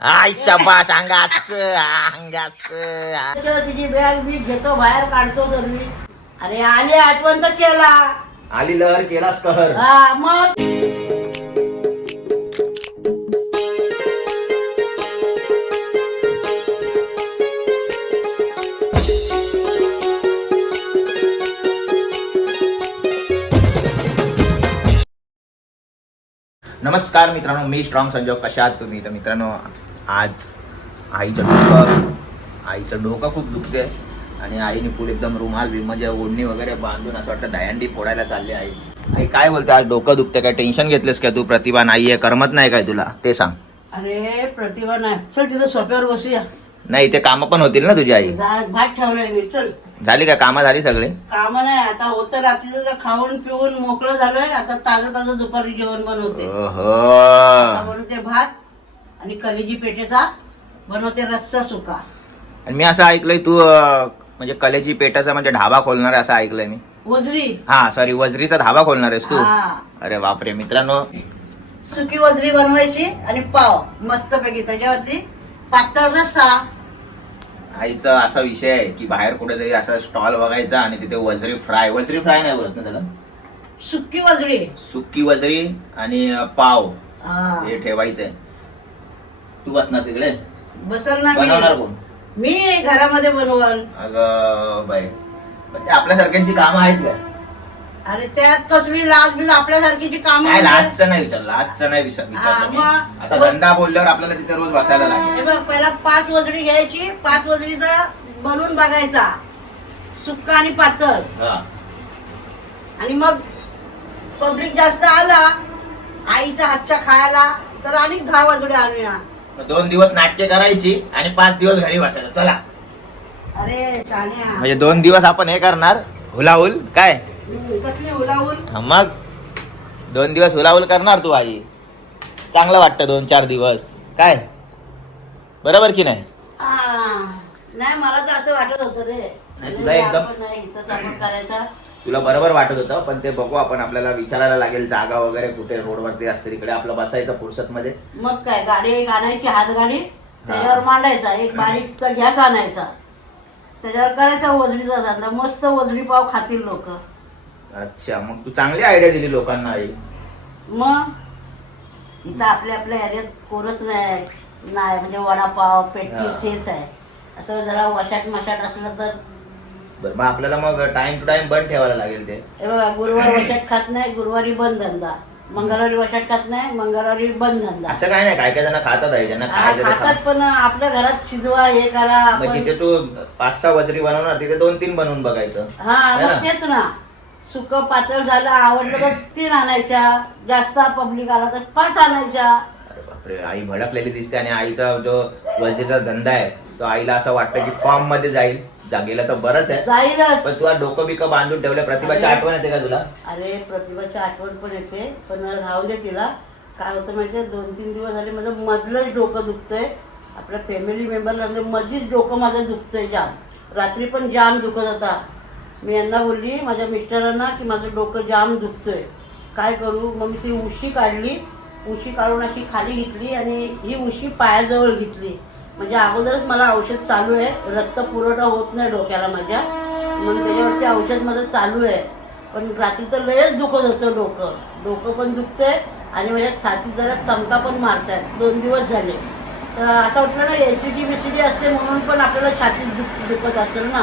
I शबास angas angas. तिची bag मी घेतो बाहेर काढतो सर्वी अरे आली आठवण तर केला. आली लहर केलास कहर. हा मग? नमस्कार मित्रांनो मी स्ट्रॉंग संजोग कशा आहात तुम्ही तर मित्रांनो आज आईचं डोकं आईचं डोकं खूप दुखते आणि आईने पुढे एकदम रुमाल बी म्हणजे ओढणी वगैरे बांधून असं वाटतं दयांडी फोडायला चालली आई आई काय बोलते? आज डोकं दुखते काय? टेन्शन घेतलंस का तू? प्रतिभा नाहीये करमत नाही काय तुला? ते सांग. अरे प्रतिभा नाही. चल तिथं सोप्यावर बसूया. नाही ते कामं पण होतील ना तुझी आई. भात ठेवलाय मी. चल. झाली का कामं? झाली सगळे? काम नाही. आता होतं रात्रीचं तर खाऊन पिऊन मोकळं झालोय. आता ताजं ताजं दुपारी जेवण बनवते. ओहो. आता बनवते भात. आणि कलेजी पेटेचा बनवते रस्सा सुका. आणि मी असं ऐकलंय तू अं, म्हणजे कलेजी पेटाचा म्हणजे ढाबा खोलणार आहे असं ऐकलंय मी. वजरी. हा सॉरी वजरीचा धाबा खोलणार आहेस तू. हा. अरे बापरे मित्रांनो. सुकी वजरी बनवायची आणि पाव मस्तपैकी. त्याच्यावरती पातळ रस्सा. आईचा असा विषय आहे की बाहेर कुठेतरी असा स्टॉल बघायचा आणि तिथे वजरी फ्राय वजरी फ्राय नाही बोलत ना त्याला? सुकी वजरी. सुकी वजरी आणि अं, पाव. हा. हे ठेवायचंय. तू बसणार तिकडे? बसल ना बनवणार मी कोण? मी घरामध्ये बनवल. अगं बाई. म्हणजे आपल्यासारख्यांची कामं आहेत का अरे त्यात कसली लाज बीज आपल्यासारखीची काम काय लाजचं नाही विचार लाजचं नाही विचार विचारलं मी. हा, मग- आता धंदा बोलल्यावर आपल्याला तिथे रोज बसायला लागेल. हे बघ पहिला पाच वजडी घ्यायची पाच वजडीचा बनवून बघायचा. सुक्का आणि पातळ. हा. आणि मग पब्लिक जास्त आला आईच्या हातच्या खायला तर आणि दहा वजडी आणूया. दोन दिवस नाटके करायची आणि पाच दिवस घरी बसायचं. चला. अरे शाण्या म्हणजे दोन दिवस आपण हे करणार. हुलाहुल काय? हम्म, कसली उलावून हा, मग. दोन दिवस हुलाहुल करणार तू आई. चांगलं वाटतं दोन चार दिवस. काय? बरोबर की नाही? नाही मला तर असं वाटत होतं रे. नाही, तुला एकदम- आपण नाही इथंच आपण करायचा. तुला बरोबर वाटत होतं पण ते बघू आपण आपल्याला विचारायला लागेल जागा वगैरे कुठे रोडवरती असते तिकडे आपलं बसायचं फुर्सत मध्ये मग काय गाडी एक आणायची हातगाडी त्याच्यावर मांडायचा एक बारीकचा गॅस आणायचा. त्याच्यावर करायचा वजडीचा धंदा मस्त वजडी पाव खातील लोक. अच्छा मग तू चांगली आयडिया दिली लोकांना आई. मग? इथं आपल्या आपल्या एरियात कोणच नाही नाही म्हणजे वडापाव. पेटीस हेच आहे. असं जरा वशाट मशाट असलं तर बरं मग आपल्याला मग टाइम टू टाइम बंद ठेवायला लागेल ते. हे बघा गुरुवार वशाट खात नाही गुरुवारी बंद धंदा. मंगळवारी वशाट खात नाही मंगळवारी बंद धंदा. असं काय नाही काय काय जण खातात आहे ज्यांना हा, खायचं ते खातात. पण आपल्या घरात शिजवा हे करा मग आपण जिथे तू पाच सहा वजरी बनवणार तिथे दोन तीन बनवून बघायचं. हा है ना? मग तेच ना. सुक पातळ झालं आवडलं तर तीन आणायच्या. जास्त पब्लिक आला तर पाच आणायच्या. अरे बापरे आई भडकलेली दिसते आणि आईचा जो वजरीचा धंदा आहे तो आईला असं वाटतं की फॉर्ममध्ये जाईल. जा गेलं तर बरंच आहे. जाईलच. पण तुला डोकं बिकं बांधून ठेवलं प्रतिभाची अरे. आठवण येते का तुला? अरे प्रतिभाची आठवण पण येते पण राहू दे तिला. काय होतं माहितीये दोन तीन दिवस झाले माझं मधलंच डोकं दुखतंय. आपल्या फॅमिली मेंबरला म्हणजे मधीच डोकं माझं दुखतंय जाम. रात्री पण जाम दुखत होता. मी यांना बोलली माझ्या मिस्टरांना की माझं डोकं जाम दुखतंय. काय करू? मग मी ती उशी काढली. उशी काढून अशी खाली घेतली आणि ही उशी पायाजवळ घेतली. म्हणजे अगोदरच मला औषध चालू आहे. रक्त पुरवठा होत नाही डोक्याला माझ्या. म्हणून त्याच्यावरती औषध माझं चालू आहे. पण रात्री तर लयच दुखत होतं डोकं. डोकं पण दुखतंय आणि माझ्या छातीत जरा चमका पण मारतायत. दोन दिवस झाले. तर असं वाटलं ना एसिडी बिसिडी असते म्हणून पण आपल्याला छातीत दुख दुखत असेल ना.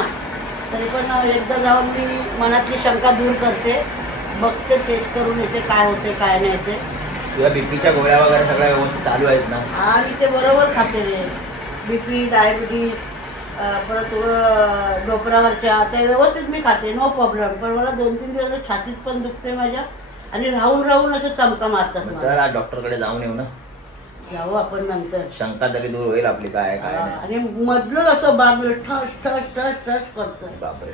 तरी पण एकदा जाऊन मी मनातली शंका दूर करते. बघते टेस्ट करून येते काय होते काय नाही ते. तुला बीपीच्या गोळ्या वगैरे सगळ्या व्यवस्थित चालू आहेत ना? हा मी ते बरोबर खाते रे. बीपी डायबिटीज परत डोपरावरच्या ते व्यवस्थित मी खाते नो प्रॉब्लेम पण मला दोन तीन दिवस छातीत पण दुखते माझ्या. आणि राहून राहून असं चमका मारतात डॉक्टरकडे जाऊन येऊ ना. जाऊ आपण नंतर. शंका तरी दूर होईल आपली काय काय आणि मधलं असं बाजू ठस ठस ठस ठस करतोय. बापरे.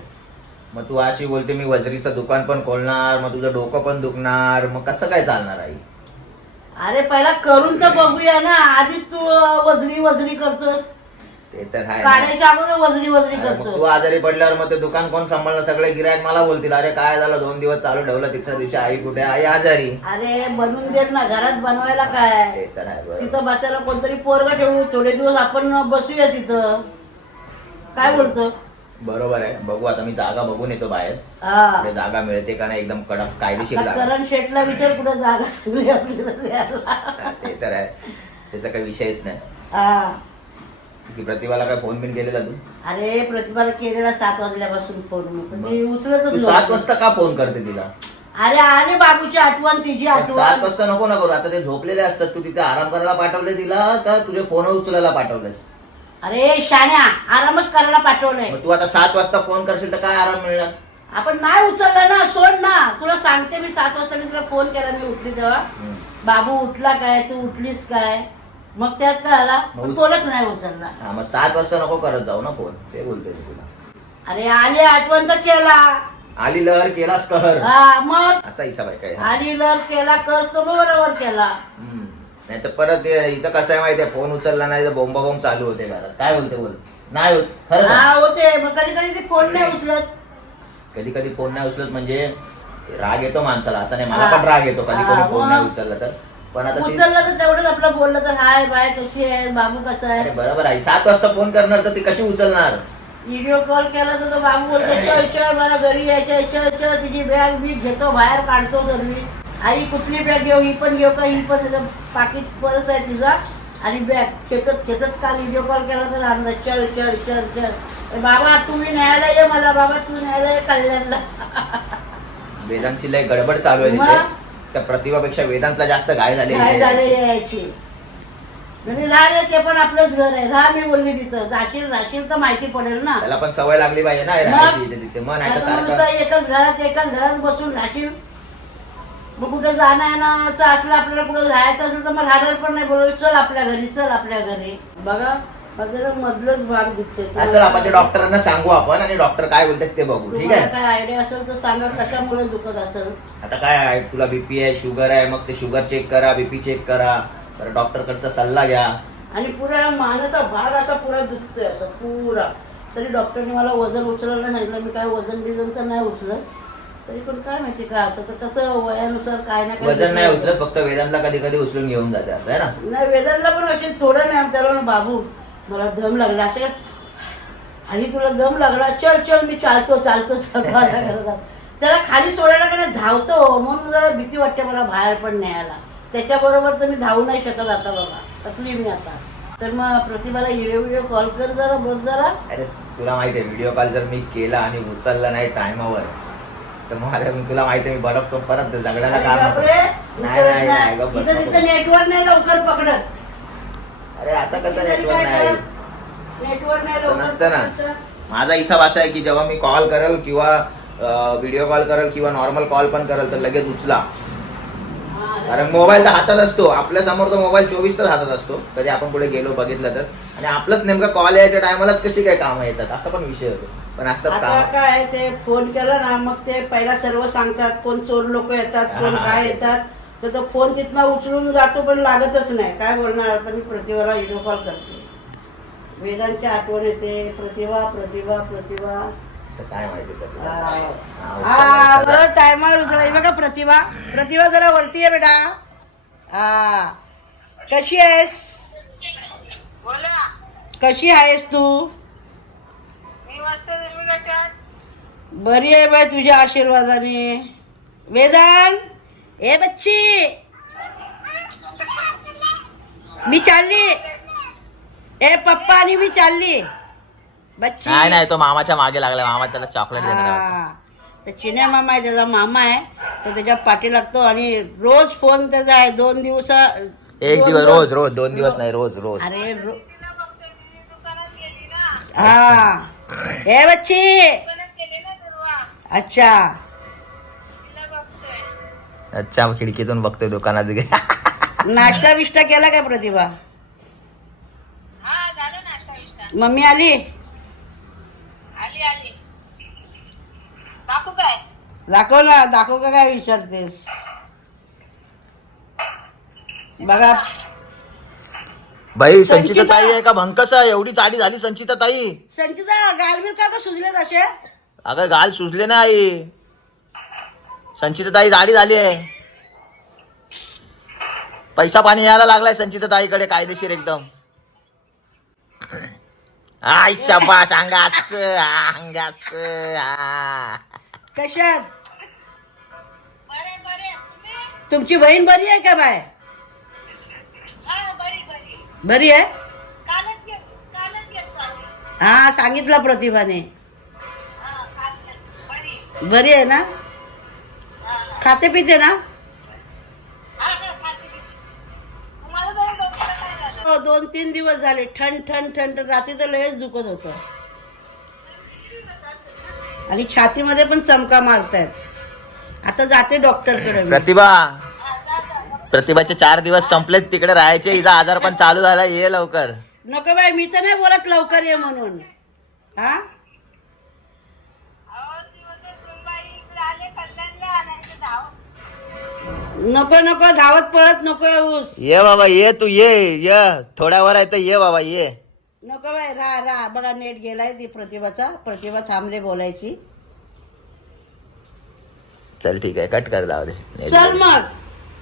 मग तू अशी बोलते मी वजरीचं दुकान पण खोलणार मग तुझं डोकं पण दुखणार मग कसं काय चालणार आई? अरे पहिला करून तर बघूया ना. आधीच तू वजरी वजरी करतोस. ते तर आहे काढायच्या अगोदर वजनी अरे मग तू करतो आजारी पडल्यावर मग ते दुकान कोण सांभाळलं? सगळे गिरायक मला बोलतील. अरे काय झालं? दोन दिवस चालू ठेवलं तिसऱ्या दिवशी. आई कुठे? आई आजारी. अरे बनवून दे ना. घरात बनवायला काय? ते तर आहे बरोबर. तिथं बसायला कोणतरी पोरगा ठेवू. थोडे दिवस आपण बसूया तिथं. काय बोलतो बरोबर आहे. बघू आता मी जागा बघून येतो बाहेर. हा. जागा मिळते का नाही एकदम कडक कायदेशीर जागा. करण शेटला विचार कुठं जागा असली तर द्यायला. ते तर आहे. त्याचा काही विषयच नाही. हा. की प्रतिभाला काय फोन बिन केलेला तू? अरे प्रतिभाला केलेला सात वाजल्यापासून फोन. मी पण ती उचलतच तू सात नव्हती. वाजता का फोन करते तिला? अरे आले बाबूची आठवण तिची सात आठवण. वाजता नको ना करू. आता ते झोपलेले असतात. तू तिथे आराम करायला पाठवले तिला का तुझे फोन उचलायला पाठवलेस अरे शाण्या आरामच करायला पाठवलंय. मग तू आता सात वाजता फोन करशील तर काय आराम मिळणार? आपण नाही उचलला ना सोड ना. तुला सांगते मी सात वाजता तुला फोन केला मी उठली तेव्हा हम्म. बाबू उठला काय तू उठलीस काय? मग त्यात काय आला मग- फोनच नाही उचलला. हा मग सात वाजता नको करत जाऊ ना फोन. ते बोलतोय मी तुला. अरे आली आठवण तर केला. आली लहर केलास कहर हा मग? असा हिसाब आहे काय? आली लर केला कर बरोबर केला. नाही तर परत हे- इथं कसं आहे माहितीये फोन उचलला नाही तर बोंबा बोंब चालू होते घरात. काय बोलते बोल? नाही होत. खरं हा सांग होते. मग कधी कधी ते फोन नाही उचलत. कधी कधी फोन नाही उचलत म्हणजे राग येतो माणसाला. असं नाही मला हा. पण राग येतो कधी हा, कधी फोन नाही. उचलला तर. पण आता ती उचललं तर तेवढंच आपलं बोललं तर हाय बाय कशी आहे बाबू कसा अरे आहे बरोबर आहे. सात वाजता फोन करणार तर ती कशी उचलणार? व्हिडिओ कॉल केला तर तो बाबू बोलतो चल चल मला घरी यायचं चल चल तिची बॅग बी घेतो बाहेर काढतो सर्वी आई कुठली बॅग घेऊ ही पण घेऊ का ही पण त्याचं पाकिट परत आहे तिचा आणि बॅग खेचत खेचत काल व्हिडिओ कॉल केला तर आणला चल चल चल चल. बाबा तुम्ही न्यायला ये मला बाबा तू न्यायला ये कल्याणला. वेदांची लय गडबड चालू आहे मग? त्या प्रतिभापेक्षा वेदांतला जास्त घाय झाली काय झाले यायची म्हणजे राह रे ते पण आपलंच घर आहे. राह मी बोलली तिथं. जाशील राशील तर माहिती पडेल ना. त्याला पण सवय लागली पाहिजे ना हे मग? राहायची इथे तिथे. मग नाही तर आता नुसतं सारखं एकच घरात एकच घरात बसून राहशील? मग कुठे जाणं येण्याचं असलं आपल्याला कुठं राहायचं असेल तर मग राहणार पण नाही. बोलू चल आपल्या घरी चल आपल्या घरी. बघा माझं मधलंच भाग दुखते हा, चल आपण ते डॉक्टरांना सांगू आपण आणि डॉक्टर काय बोलतात ते बघू. ठीक तुम्हाला आहे काय आयडिया असेल तर सांगा कशामुळे दुखत असेल? आता काय आहे? तुला बीपी आहे शुगर आहे मग ते शुगर चेक करा बीपी चेक करा. तर डॉक्टरकडचा सल्ला घ्या. आणि पुरा मानाचा भाग असा पुरा दुखतोय असं पुरा. तरी डॉक्टरने मला वजन उचलायला सांगितलं मी काय वजन बिजन तर नाही उचलत. तरी पण काय माहिती तर कसं वयानुसार काय ना काय वजन नाही उचलत फक्त वेदांतला कधी कधी उचलून घेऊन जाते असं आहे ना? नाही वेदांना पण असे थोडं नाही म्हणून, बाबू मला दम लागला असे आई तुला दम लागला? चल चल मी चालतो चालतो चालतो असा करतात त्याला खाली सोडायला का नाही धावतो म्हणून जरा भीती वाटते मला बाहेर पण न्यायला. त्याच्याबरोबर तर मी धावू नाही शकत आता बाबा थकली मी आता. तर मग प्रतिभाला व्हिडिओ व्हिडिओ कॉल कर जरा बघ जरा. अरे तुला माहिती आहे व्हिडिओ कॉल जर मी केला आणि उचलला नाही टायमावर तर मग आता तुला माहिती मी भडकतो परत झगड्याला काम नाही नाही नाही गप्प. बस. नेटवर्क नाही लवकर पकडत अरे असं कसं नेटवर्क नाही? नेटवर्क नाही असं लवकर नसतं ना. पकडत. माझा हिसाब असा आहे की जेव्हा मी कॉल करेल किंवा व्हिडिओ कॉल करेल किंवा नॉर्मल कॉल पण करेल तर लगेच उचला हा, कारण मोबाईल तर हातात असतो आपल्यासमोर तर मोबाईल चोवीस तास हातात असतो कधी आपण कुठे गेलो बघितलं तर आणि आपलंच नेमका कॉल यायच्या टायमालाच कशी काय कामं येतात असं पण विषय होतो पण असतात आता काम. काय ते फोन केला ना मग ते पहिला सर्व सांगतात कोण चोर लोक येतात कोण हा. काय येतात. तर तो फोन तिथनं उचलून जातो पण लागतच नाही. काय बोलणार आता मी प्रतिभाला व्हिडिओ कॉल करते. वेदांची आठवण येते प्रतिभा प्रतिभा प्रतिभा. तर काय माहिती त्यातलं. हा. हा, हा बरं टायमावर बघा प्रतिभा. प्रतिभा जरा वरती आहे बेटा. हा. कशी आहेस? बोला. कशी आहेस तू? मी मस्त कशात बरी आहे बाय तुझ्या आशीर्वादाने. वेदान ए बच्ची. मी चालली. ए पप्पा आणि मी चालली. बच्ची. नाही नाही तो मामाच्या मागे लागला मामा त्याला चॉकलेट देणार आहे. हा. तर चिन्या मामा आहे त्याचा मामा आहे. तर त्याच्या पाठी लागतो आणि रोज फोन त्याचा आहे. दोन दिवस एक दिवस रोज रोज. दोन दिवस नाही रोज रोज. अरे रो- तिला हा ए बच्ची! अच्छा. अच्छा खिडकीतून बघतोय दुकानात नाश्ता बिष्टा केला काय प्रतिभा? हा झालं नाश्ता विष्टा मम्मी आली? आली आली. दाखवू काय? दाखव ना दाखव का काय विचारतेस? बघा. बाई संचिता. ताई आहे का भंकस आहे? एवढी जाडी झाली संचिता ताई संचिता गालबीर का ग सुजलेत असे अगं गाल सुजले ना आई. संचिता ताई जाडी झाली आहे. पैसा पाणी यायला लागलाय संचिता ताईकडे कायदेशीर एकदम. आय शाबास अंगास अंगास आ. कशात? तुमची बहीण बरी आहे का बाय? बरी आहे? हा सांगितलं प्रतिभाने. हा बरी बरी आहे ना? हा. खाते पिते ना? हा दोन तीन दिवस झाले. ठण ठण ठण ठण. रात्री तर लयच दुखत होतं. आणि छातीमध्ये पण चमका मारतायत. आता जाते डॉक्टरकडे. प्रतिभा प्रतिभाचे चार दिवस संपलेत तिकडे राहायचे हिचा आजार पण चालू झाला ये लवकर. नको बाय मी तर नाही बोलत लवकर ये म्हणून. हा? नको नको धावत पळत नको येऊस ये बाबा ये तू ये ये. थोड्यावर आहे तर ये बाबा ये. नको बाय राहा राहा बघा नेट गेलाय ती प्रतिभाचा. प्रतिभा थांबले बोलायची. चल ठीक आहे. कट कर लाव दे. चल मग.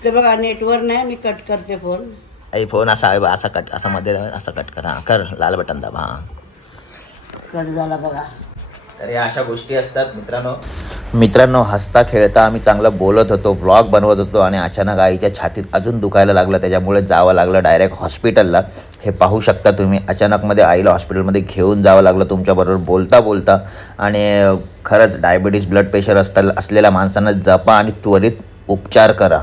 ते बघा नेटवर नाही मी कट करते फोन आई फोन असा आहे बा, असा कट असा मध्ये असा कट कर. हा कर लाल बटन दाब हा. कट झाला बघा. तर या अशा गोष्टी असतात मित्रांनो. मित्रांनो हसता खेळता आम्ही चांगलं बोलत होतो व्लॉग बनवत होतो आणि अचानक आईच्या छातीत अजून दुखायला लागलं त्याच्यामुळे जावं लागलं डायरेक्ट हॉस्पिटलला हे पाहू शकता तुम्ही अचानकमध्ये आईला हॉस्पिटलमध्ये घेऊन जावं लागलं तुमच्याबरोबर बोलता बोलता. आणि खरंच डायबिटीस ब्लड प्रेशर असता असलेल्या माणसांना जपा आणि त्वरित उपचार करा.